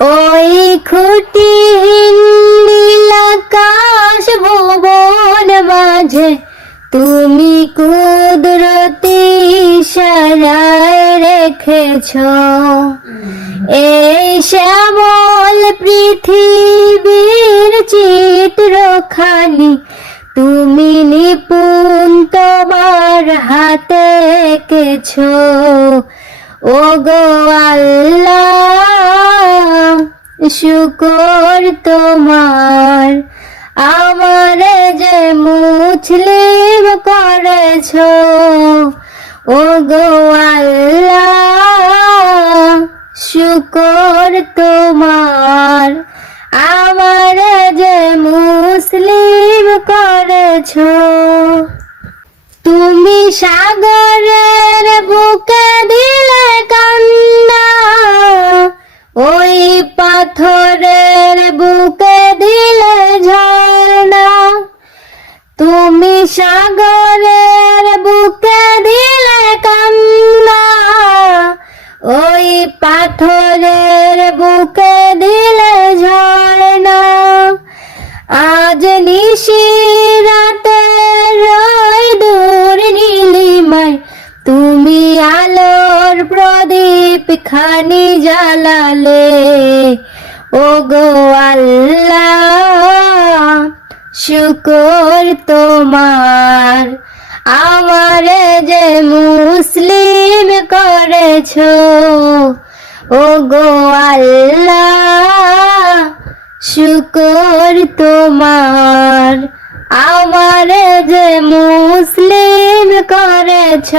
ওই খুঁটিহীন নীল আকাশ ভুবন মাঝে তুমি কুদরতি ইশারায় রেখেছ এই শ্যামল পৃথিবীর চিত্রখানি তুমি নিপুণ তোমার হাতে এঁকেছ। ওগো আল্লাহ শুকর তোমার, আমারে যে মুসলিম করেছ। ওগো আল্লাহ শুকর তোমার, আমারে যে মুসলিম করেছ। তুমি সাগরের বুকে দিলে কান্না, ওই পাথরের বুকে দিলে ঝর্ণা। তুমি সাগরের বুকে দিলে কান্না, ওই পাথরের বুকে দিলে ঝর্ণা। আজ নিশিরাতে রই দূর নীলিমায় তুমি আলোর প্রদীপ খানি জ্বালালে। ওগো আল্লাহ শুকর তোমার, আমারে যে মুসলিম করেছ। ওগো আল্লাহ শুকর তোমার, আমারে যে মুসলিম করেছ।